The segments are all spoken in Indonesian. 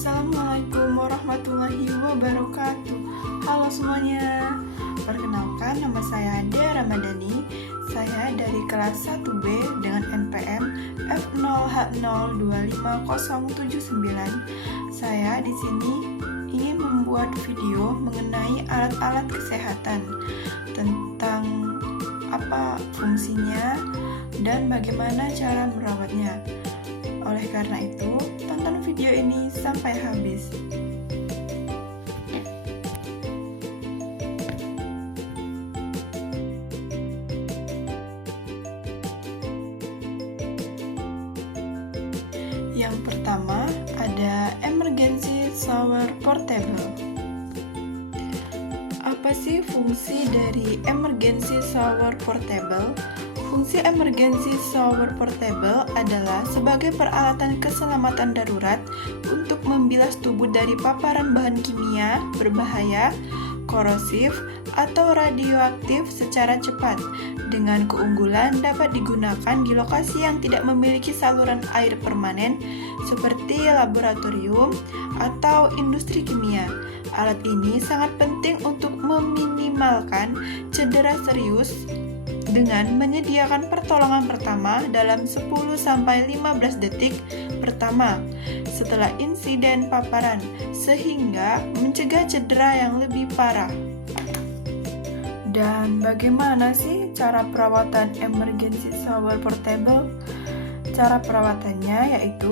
Assalamualaikum warahmatullahi wabarakatuh. Halo semuanya. Perkenalkan, nama saya Dea Ramadhani. Saya dari kelas 1B dengan NPM F0H0250079. Saya di sini ingin membuat video mengenai alat-alat kesehatan, tentang apa fungsinya dan bagaimana cara merawatnya. Oleh karena itu, tonton video ini sampai habis. Yang pertama, ada emergency shower portable. Apa sih fungsi dari emergency shower portable? Fungsi emergency shower portable adalah sebagai peralatan keselamatan darurat untuk membilas tubuh dari paparan bahan kimia berbahaya, korosif, atau radioaktif secara cepat. Dengan keunggulan dapat digunakan di lokasi yang tidak memiliki saluran air permanen seperti laboratorium atau industri kimia. Alat ini sangat penting untuk meminimalkan cedera serius dengan menyediakan pertolongan pertama dalam 10-15 detik pertama setelah insiden paparan, sehingga mencegah cedera yang lebih parah. Dan bagaimana sih cara perawatan emergency shower portable? Cara perawatannya yaitu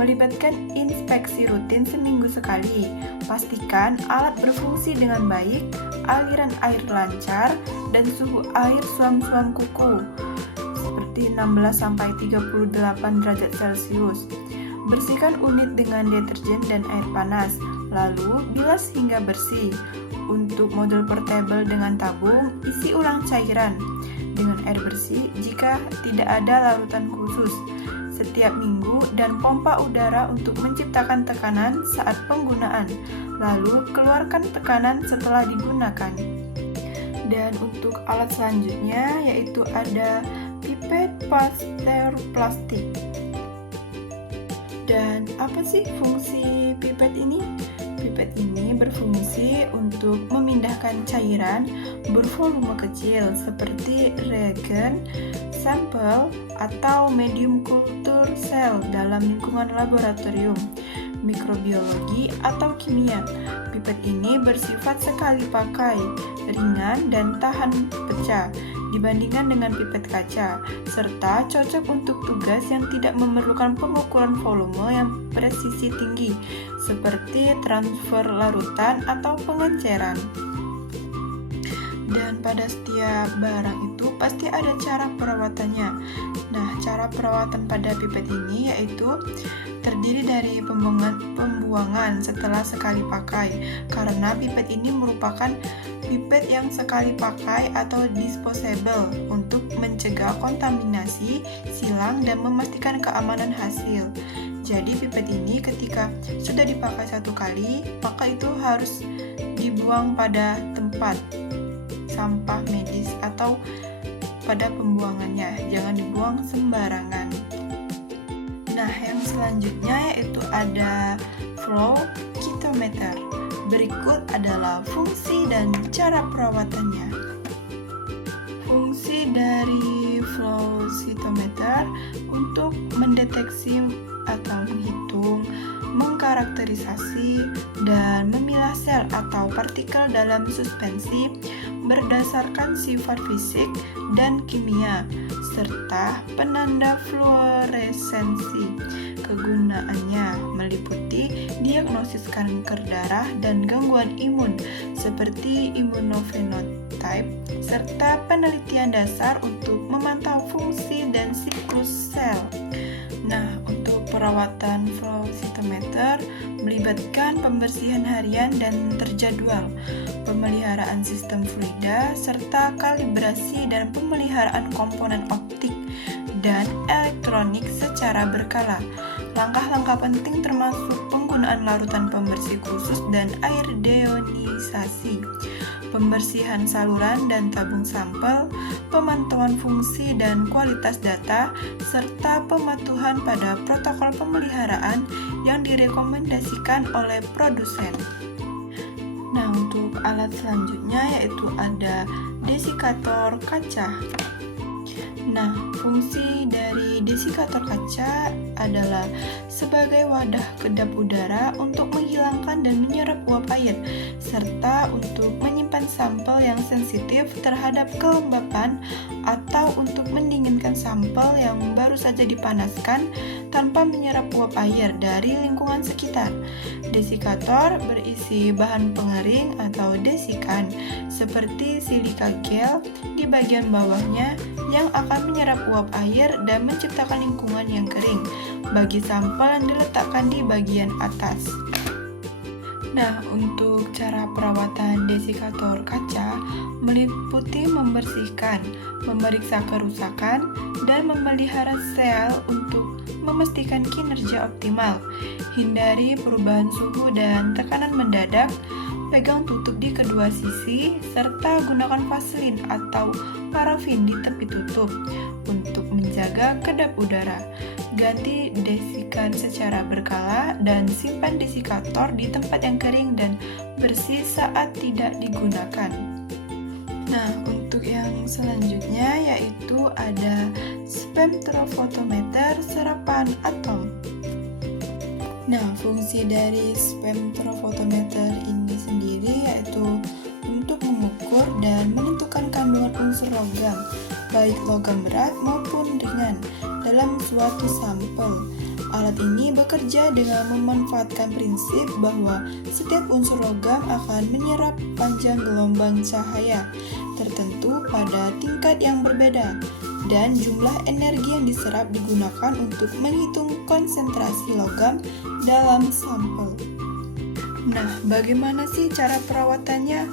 melibatkan inspeksi rutin seminggu sekali. Pastikan alat berfungsi dengan baik, aliran air lancar, dan suhu air suam-suam kuku seperti 16-38 derajat Celcius. Bersihkan unit dengan deterjen dan air panas, lalu bilas hingga bersih. Untuk model portable dengan tabung, isi ulang cairan dengan air bersih jika tidak ada larutan khusus setiap minggu, dan pompa udara untuk menciptakan tekanan saat penggunaan, lalu keluarkan tekanan setelah digunakan. Dan untuk alat selanjutnya yaitu ada pipet pasteur plastik. Dan apa sih fungsi pipet ini? Pipet ini berfungsi untuk memindahkan cairan bervolume kecil seperti reagen, sampel, atau medium kultur sel dalam lingkungan laboratorium, mikrobiologi, atau kimia. Pipet ini bersifat sekali pakai, ringan, dan tahan pecah dibandingkan dengan pipet kaca, serta cocok untuk tugas yang tidak memerlukan pengukuran volume yang presisi tinggi, seperti transfer larutan atau pengenceran. Dan pada setiap barang itu pasti ada cara perawatannya. Nah, cara perawatan pada pipet ini yaitu terdiri dari pembuangan setelah sekali pakai, karena pipet ini merupakan pipet yang sekali pakai atau disposable untuk mencegah kontaminasi, silang, dan memastikan keamanan hasil. Jadi pipet ini ketika sudah dipakai satu kali, maka itu harus dibuang pada tempat sampah medis atau pada pembuangannya, jangan dibuang sembarangan. Nah, yang selanjutnya yaitu ada flow cytometer. Berikut adalah fungsi dan cara perawatannya. Fungsi dari flow cytometer untuk mendeteksi atau menghitung, mengkarakterisasi, dan memilah sel atau partikel dalam suspensi berdasarkan sifat fisik dan kimia, serta penanda fluoresensi. Kegunaannya meliputi diagnosis kanker darah dan gangguan imun seperti immunofenotype, serta penelitian dasar untuk memantau fungsi dan siklus sel. Nah, untuk perawatan flow cytometer melibatkan pembersihan harian dan terjadwal, pemeliharaan sistem fluida, serta kalibrasi dan pemeliharaan komponen optik dan elektronik secara berkala. Langkah-langkah penting termasuk penggunaan larutan pembersih khusus dan air deionisasi, pembersihan saluran dan tabung sampel, pemantauan fungsi dan kualitas data, serta pematuhan pada protokol pemeliharaan yang direkomendasikan oleh produsen. Nah, untuk alat selanjutnya yaitu ada desikator kaca. Nah, fungsi dari desikator kaca adalah sebagai wadah kedap udara untuk menghilangkan dan menyerap uap air, serta untuk menyimpan sampel yang sensitif terhadap kelembapan atau untuk mendinginkan sampel yang baru saja dipanaskan tanpa menyerap uap air dari lingkungan sekitar. Desikator berisi bahan pengering atau desikan seperti silika gel di bagian bawahnya yang akan menyerap uap air dan menciptakan lingkungan yang kering bagi sampel yang diletakkan di bagian atas. Nah, untuk cara perawatan desikator kaca meliputi membersihkan, memeriksa kerusakan, dan memelihara sel untuk memastikan kinerja optimal. Hindari perubahan suhu dan tekanan mendadak, pegang tutup di kedua sisi, serta gunakan vaselin atau parafin di tepi tutup untuk menjaga kedap udara. Ganti desikan secara berkala dan simpan desikator di tempat yang kering dan bersih saat tidak digunakan. Nah, untuk yang selanjutnya yaitu ada spektrofotometer serapan atom. Nah, fungsi dari spektrofotometer ini sendiri yaitu untuk mengukur dan menentukan kandungan unsur logam, baik logam berat maupun ringan, dalam suatu sampel. Alat ini bekerja dengan memanfaatkan prinsip bahwa setiap unsur logam akan menyerap panjang gelombang cahaya tertentu pada tingkat yang berbeda, dan jumlah energi yang diserap digunakan untuk menghitung konsentrasi logam dalam sampel. Nah, bagaimana sih cara perawatannya?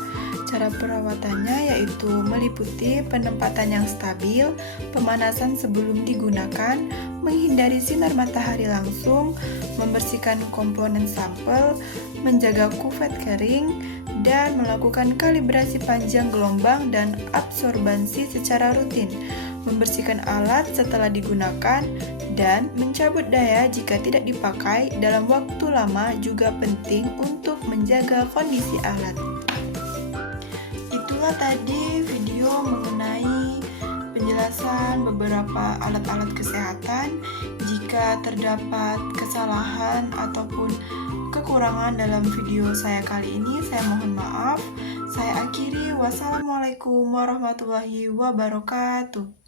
Cara perawatannya yaitu meliputi penempatan yang stabil, pemanasan sebelum digunakan, menghindari sinar matahari langsung, membersihkan komponen sampel, menjaga kuvet kering, dan melakukan kalibrasi panjang gelombang dan absorbansi secara rutin, membersihkan alat setelah digunakan, dan mencabut daya jika tidak dipakai dalam waktu lama juga penting untuk menjaga kondisi alat. Itulah tadi video mengenai penjelasan beberapa alat-alat kesehatan. Jika terdapat kesalahan ataupun kekurangan dalam video saya kali ini, saya mohon maaf. Saya akhiri, wassalamualaikum warahmatullahi wabarakatuh.